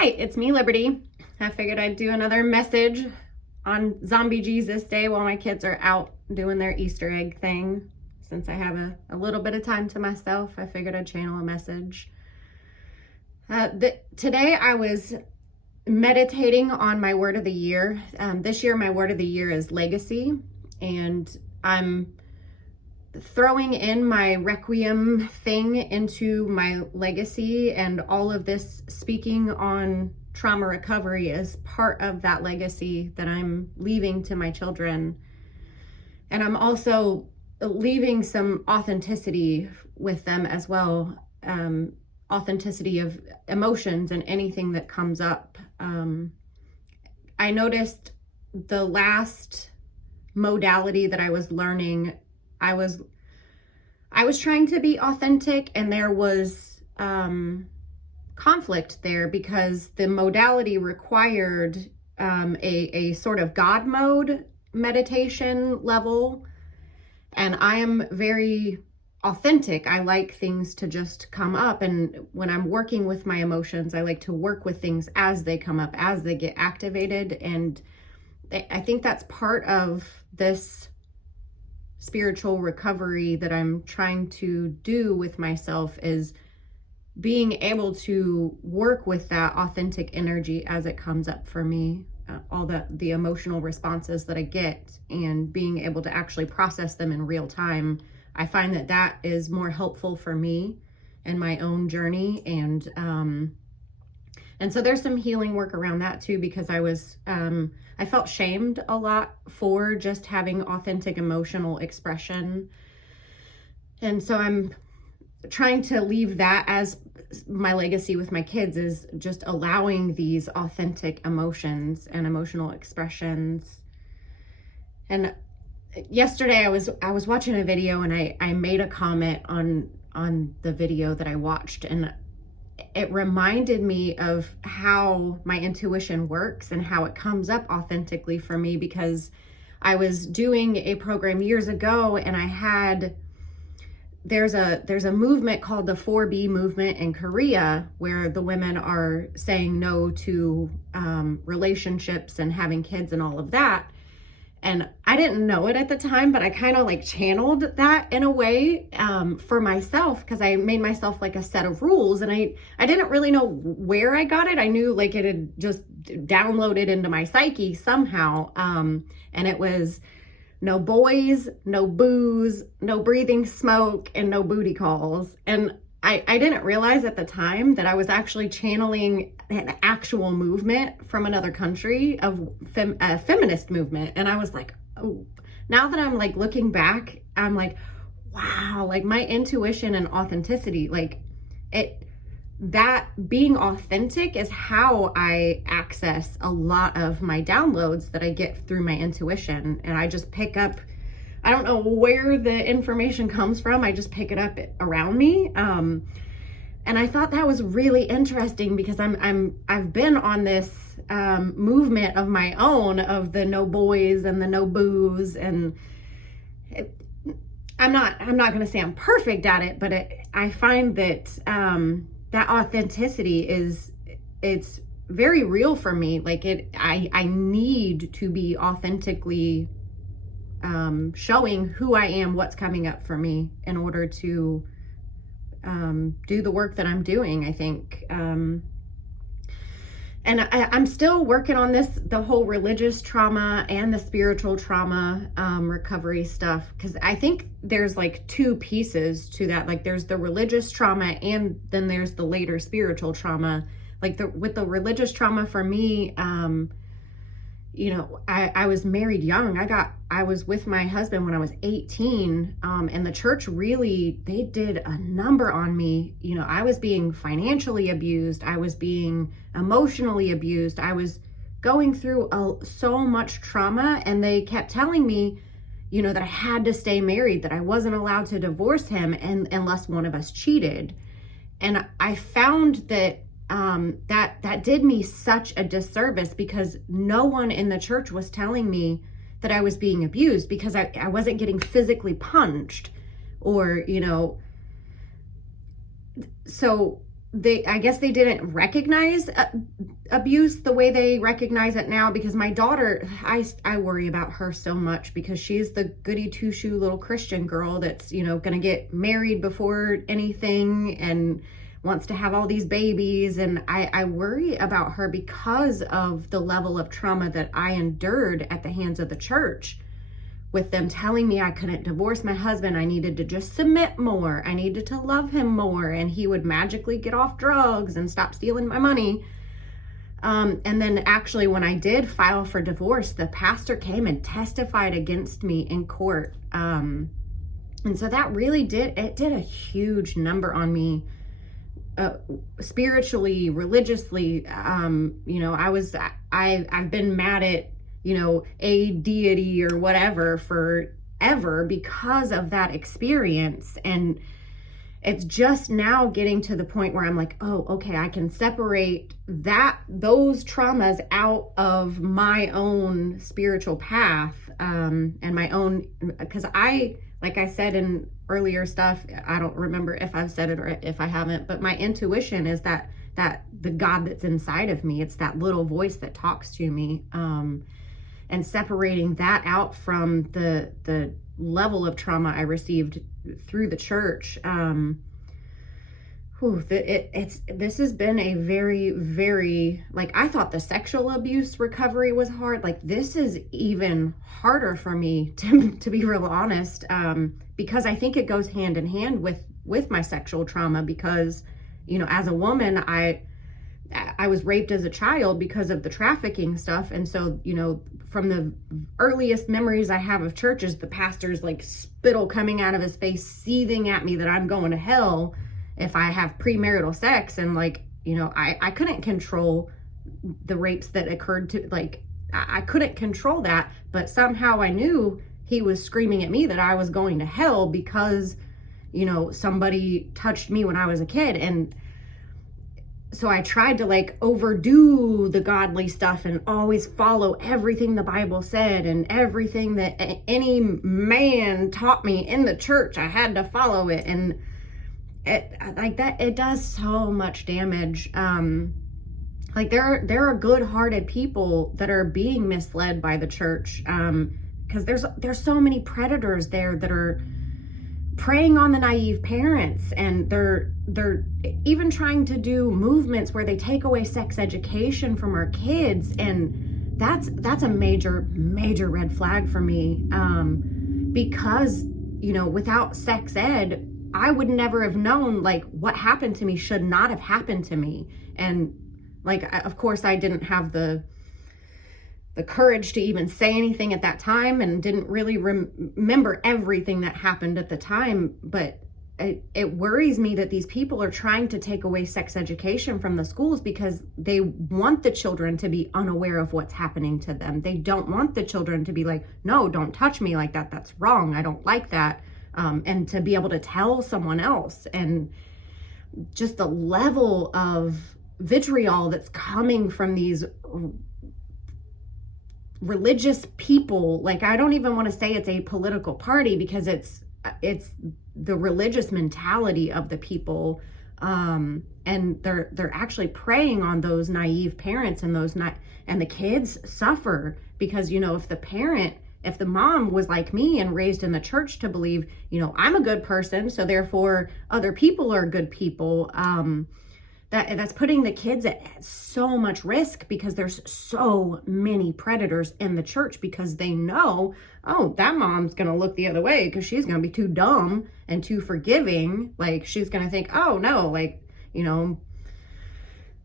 Hi, it's me, Liberty. I figured I'd do another message on Zombie Jesus Day while my kids are out doing their Easter egg thing. Since I have a little bit of time to myself, I figured I'd channel a message. Today I was meditating on my word of the year. This year my word of the year is legacy, and I'm throwing in my requiem thing into my legacy, and all of this speaking on trauma recovery is part of that legacy that I'm leaving to my children. And I'm also leaving some authenticity with them as well, authenticity of emotions and anything that comes up. I noticed the last modality that I was learning, I was trying to be authentic, and there was conflict there because the modality required a sort of God mode meditation level, and I am very authentic. I like things to just come up, and when I'm working with my emotions, I like to work with things as they come up, as they get activated. And I think that's part of this spiritual recovery that I'm trying to do with myself, is being able to work with that authentic energy as it comes up for me, all the emotional responses that I get, and being able to actually process them in real time. I find that is more helpful for me in my own journey. And so there's some healing work around that too, because I felt shamed a lot for just having authentic emotional expression. And so I'm trying to leave that as my legacy with my kids, is just allowing these authentic emotions and emotional expressions. And yesterday I was watching a video, and I made a comment on the video that I watched, and it reminded me of how my intuition works and how it comes up authentically for me, because I was doing a program years ago, and there's a movement called the 4B movement in Korea, where the women are saying no to relationships and having kids and all of that. And I didn't know it at the time, but I kind of like channeled that in a way for myself, because I made myself like a set of rules, and I didn't really know where I got it. I knew like it had just downloaded into my psyche somehow. And it was no boys, no booze, no breathing smoke, and no booty calls. And I didn't realize at the time that I was actually channeling an actual movement from another country, of a feminist movement. And I was like, oh, now that I'm like looking back, I'm like, wow, like my intuition and authenticity, like that being authentic is how I access a lot of my downloads that I get through my intuition. And I just pick up, I don't know where the information comes from, I just pick it up around me. And I thought that was really interesting, because I've been on this movement of my own, of the no boys and the no booze, and I'm not going to say I'm perfect at it, but I find that that authenticity it's very real for me. Like I need to be authentically showing who I am, what's coming up for me, in order to do the work that I'm doing, I think. And I'm still working on the whole religious trauma and the spiritual trauma recovery stuff, because I think there's like two pieces to that. Like there's the religious trauma, and then there's the later spiritual trauma. Like with the religious trauma for me, I was married young. I was with my husband when I was 18, and the church really, they did a number on me. I was being financially abused. I was being emotionally abused. I was going through so much trauma, and they kept telling me, that I had to stay married, that I wasn't allowed to divorce him unless one of us cheated. And I found that that did me such a disservice, because no one in the church was telling me that I was being abused, because I wasn't getting physically punched or, so I guess they didn't recognize abuse the way they recognize it now, because my daughter, I worry about her so much because she's the goody two shoe little Christian girl that's, gonna get married before anything and wants to have all these babies. And I worry about her because of the level of trauma that I endured at the hands of the church, with them telling me I couldn't divorce my husband. I needed to just submit more. I needed to love him more. And he would magically get off drugs and stop stealing my money. And then actually when I did file for divorce, the pastor came and testified against me in court. And so that really did a huge number on me, spiritually, religiously. I've been mad at, a deity or whatever forever because of that experience. And it's just now getting to the point where I'm like, oh, okay, I can separate those traumas out of my own spiritual path, and my own, because like I said in earlier stuff, I don't remember if I've said it or if I haven't, but my intuition is that the God that's inside of me, it's that little voice that talks to me. And separating that out from the level of trauma I received through the church. This has been a very, very, like, I thought the sexual abuse recovery was hard. Like, this is even harder for me to be real honest, because I think it goes hand in hand with my sexual trauma, because, as a woman, I was raped as a child because of the trafficking stuff. And so, from the earliest memories I have of churches, the pastor's like spittle coming out of his face, seething at me that I'm going to hell if I have premarital sex. And like, I couldn't control the rapes that occurred to, like, I couldn't control that, but somehow I knew he was screaming at me that I was going to hell because, somebody touched me when I was a kid. And so I tried to like overdo the godly stuff and always follow everything the Bible said, and everything that any man taught me in the church, I had to follow it. And it does so much damage. Like there are good-hearted people that are being misled by the church, because there's so many predators there that are preying on the naive parents, and they're even trying to do movements where they take away sex education from our kids. And that's a major red flag for me, because without sex ed, I would never have known like what happened to me should not have happened to me. And like, of course I didn't have the courage to even say anything at that time, and didn't really remember everything that happened at the time. But it worries me that these people are trying to take away sex education from the schools because they want the children to be unaware of what's happening to them. They don't want the children to be like, no, don't touch me like that. That's wrong. I don't like that. And to be able to tell someone else. And just the level of vitriol that's coming from these religious people. Like, I don't even want to say it's a political party, because it's the religious mentality of the people, and they're actually preying on those naive parents, and and the kids suffer because if the mom was like me and raised in the church to believe I'm a good person, so therefore other people are good people, that's putting the kids at so much risk, because there's so many predators in the church, because they know, oh, that mom's gonna look the other way because she's gonna be too dumb and too forgiving. Like, she's gonna think, oh no, like,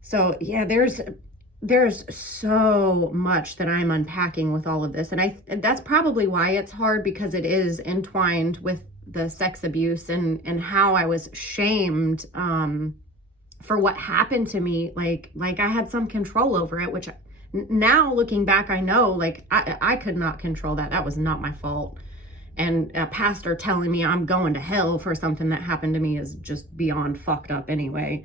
so yeah, there's so much that I'm unpacking with all of this. And that's probably why it's hard, because it is entwined with the sex abuse and how I was shamed, for what happened to me. Like I had some control over it, which now looking back, I know, like, I could not control that. That was not my fault. And a pastor telling me I'm going to hell for something that happened to me is just beyond fucked up anyway.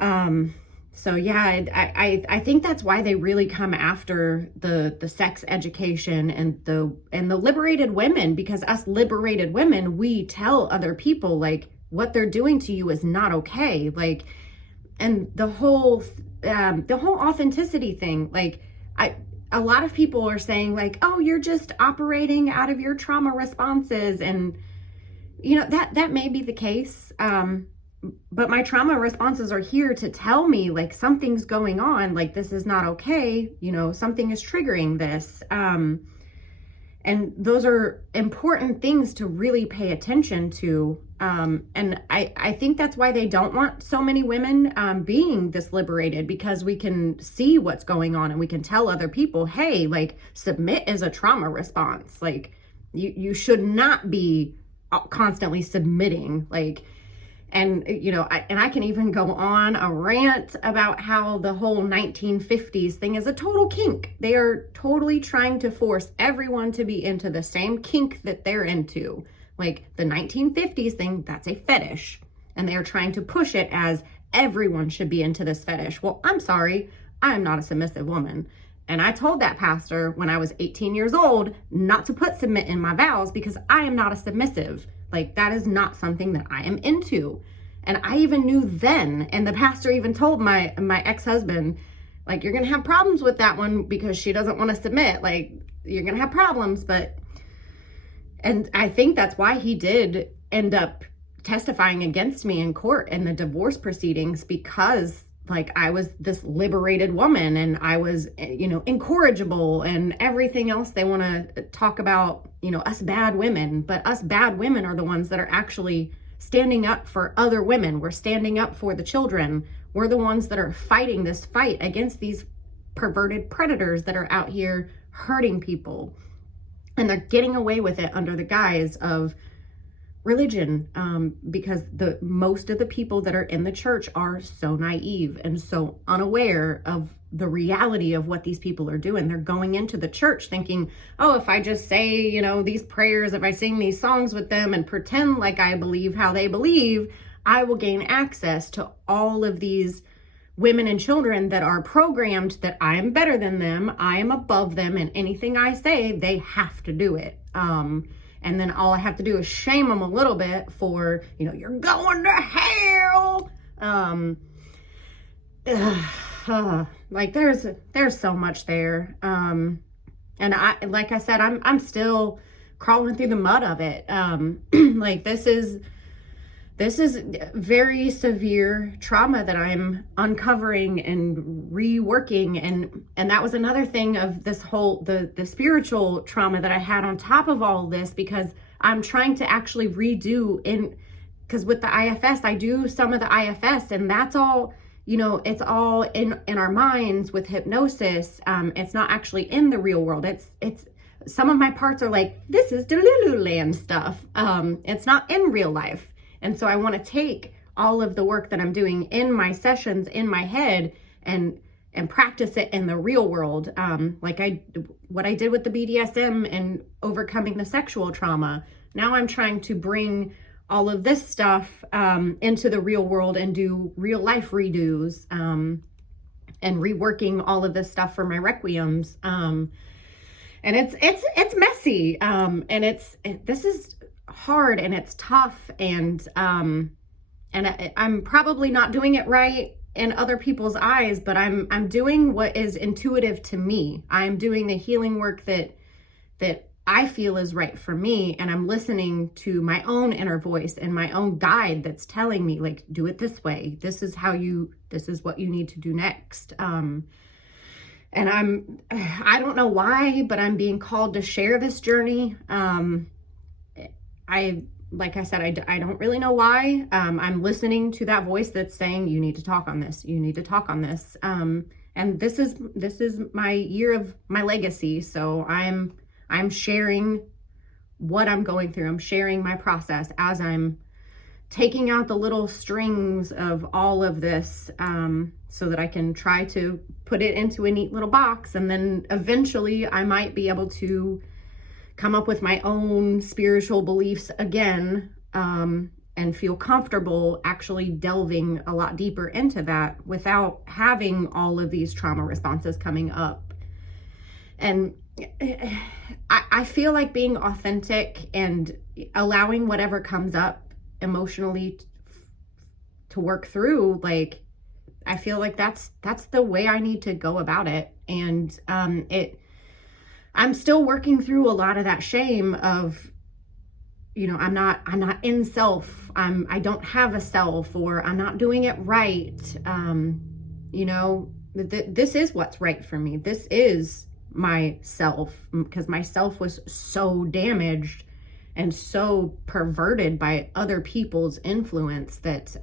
So yeah, I think that's why they really come after the sex education and the liberated women, because us liberated women, we tell other people, like, what they're doing to you is not okay. Like, and the whole authenticity thing, like, a lot of people are saying like, oh, you're just operating out of your trauma responses. And, that may be the case. But my trauma responses are here to tell me like something's going on, like this is not okay. Something is triggering this. And those are important things to really pay attention to. And I think that's why they don't want so many women being this liberated, because we can see what's going on and we can tell other people, hey, like, submit is a trauma response. Like, you should not be constantly submitting. Like, and, I can even go on a rant about how the whole 1950s thing is a total kink. They are totally trying to force everyone to be into the same kink that they're into. Like, the 1950s thing, that's a fetish. And they are trying to push it as everyone should be into this fetish. Well, I'm sorry, I'm not a submissive woman. And I told that pastor when I was 18 years old not to put submit in my vows, because I am not a submissive. Like, that is not something that I am into. And I even knew then, and the pastor even told my ex-husband, like, you're going to have problems with that one because she doesn't want to submit. Like, you're going to have problems. And I think that's why he did end up testifying against me in court in the divorce proceedings, because like I was this liberated woman and I was, incorrigible and everything else they want to talk about, us bad women. But us bad women are the ones that are actually standing up for other women. We're standing up for the children. We're the ones that are fighting this fight against these perverted predators that are out here hurting people. And they're getting away with it under the guise of religion, because most of the people that are in the church are so naive and so unaware of the reality of what these people are doing. They're going into the church thinking, oh, if I just say, these prayers, if I sing these songs with them and pretend like I believe how they believe, I will gain access to all of these women and children that are programmed that I am better than them, I am above them, and anything I say, they have to do it. And then all I have to do is shame them a little bit for, you're going to hell. Like there's so much there. And like I said, I'm still crawling through the mud of it. Like this is very severe trauma that I'm uncovering and reworking. And that was another thing of this whole, the spiritual trauma that I had on top of all this, because I'm trying to actually redo because with the IFS, I do some of the IFS and that's all, it's all in our minds with hypnosis. It's not actually in the real world. It's some of my parts are like, this is Delulu land stuff. It's not in real life. And so I want to take all of the work that I'm doing in my sessions in my head and practice it in the real world. Like what I did with the BDSM and overcoming the sexual trauma. Now I'm trying to bring all of this stuff into the real world and do real life redos and reworking all of this stuff for my requiems. And it's messy. And this is hard and it's tough, and I'm probably not doing it right in other people's eyes, but I'm doing what is intuitive to me. I'm doing the healing work that I feel is right for me, and I'm listening to my own inner voice and my own guide that's telling me, like, do it this way. This is what you need to do next. And I don't know why, but I'm being called to share this journey. Like I said, I don't really know why. I'm listening to that voice that's saying, you need to talk on this. You need to talk on this. And this is my year of my legacy. So I'm sharing what I'm going through. I'm sharing my process as I'm taking out the little strings of all of this, so that I can try to put it into a neat little box. And then eventually I might be able to come up with my own spiritual beliefs again, and feel comfortable actually delving a lot deeper into that without having all of these trauma responses coming up. And I feel like being authentic and allowing whatever comes up emotionally to work through, like, I feel like that's the way I need to go about it. And I'm still working through a lot of that shame of, I'm not in self. I don't have a self, or I'm not doing it right. This is what's right for me. This is my self, because my self was so damaged and so perverted by other people's influence that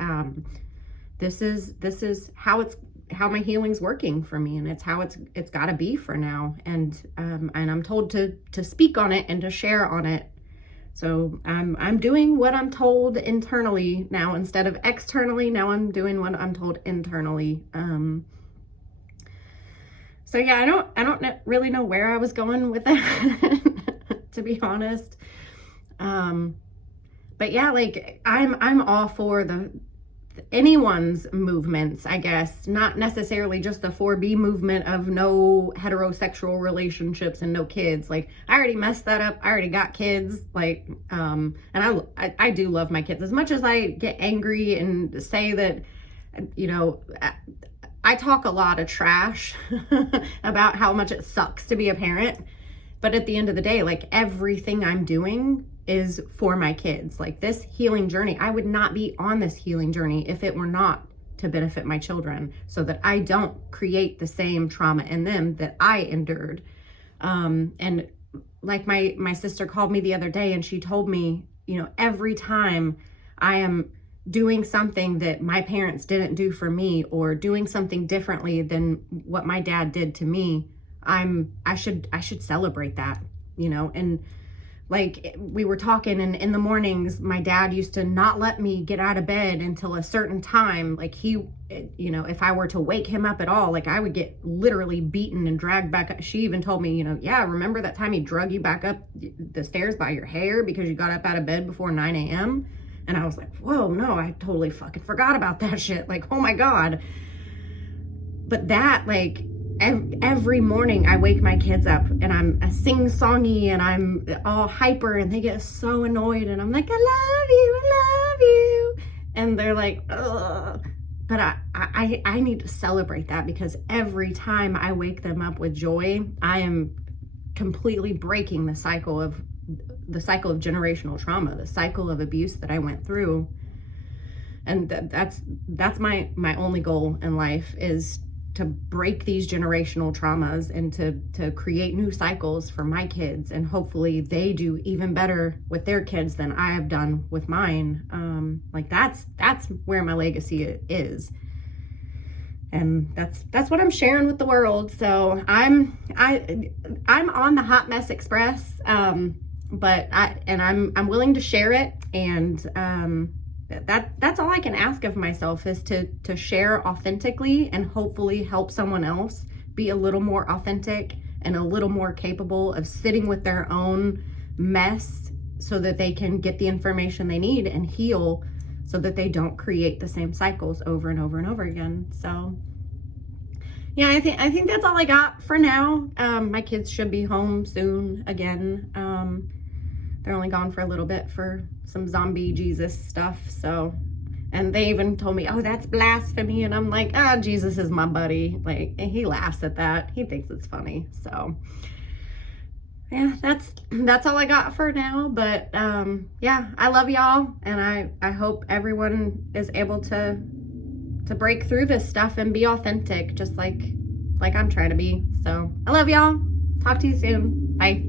this is how my healing's working for me, and it's how it's got to be for now. And I'm told to speak on it and to share on it. So I'm doing what I'm told internally now instead of externally. Now I'm doing what I'm told internally. So yeah, I don't really know where I was going with that, to be honest. But yeah, like I'm all for anyone's movements, I guess, not necessarily just the 4B movement of no heterosexual relationships and no kids. Like, I already messed that up. I already got kids. Like, and I do love my kids as much as I get angry and say that, I talk a lot of trash about how much it sucks to be a parent. But at the end of the day, like, everything I'm doing is for my kids. Like, this healing journey, I would not be on this healing journey if it were not to benefit my children, so that I don't create the same trauma in them that I endured. And like my sister called me the other day, and she told me, every time I am doing something that my parents didn't do for me, or doing something differently than what my dad did to me, I should celebrate that, and like, we were talking, and in the mornings, my dad used to not let me get out of bed until a certain time. Like, if I were to wake him up at all, like, I would get literally beaten and dragged back up. She even told me, yeah, remember that time he drug you back up the stairs by your hair because you got up out of bed before 9 a.m.? And I was like, whoa, no, I totally fucking forgot about that shit. Like, oh my God. But that, like, every morning I wake my kids up and I'm a sing-songy and I'm all hyper, and they get so annoyed, and I'm like, I love you. And they're like, ugh. But I need to celebrate that, because every time I wake them up with joy, I am completely breaking the cycle of generational trauma, the cycle of abuse that I went through. And that's my only goal in life, is to break these generational traumas and to create new cycles for my kids. And hopefully they do even better with their kids than I have done with mine. Like, that's where my legacy is. And that's what I'm sharing with the world. So I'm on the Hot Mess Express. But I'm willing to share it. And, that's all I can ask of myself, is to share authentically and hopefully help someone else be a little more authentic and a little more capable of sitting with their own mess, so that they can get the information they need and heal, so that they don't create the same cycles over and over and over again. So yeah, I think that's all I got for now. My kids should be home soon again. They're only gone for a little bit for some zombie Jesus stuff. So, and they even told me, oh, that's blasphemy. And I'm like, Jesus is my buddy. Like, and he laughs at that. He thinks it's funny. So yeah, that's all I got for now. But yeah, I love y'all. And I hope everyone is able to break through this stuff and be authentic, just like I'm trying to be. So I love y'all. Talk to you soon. Bye.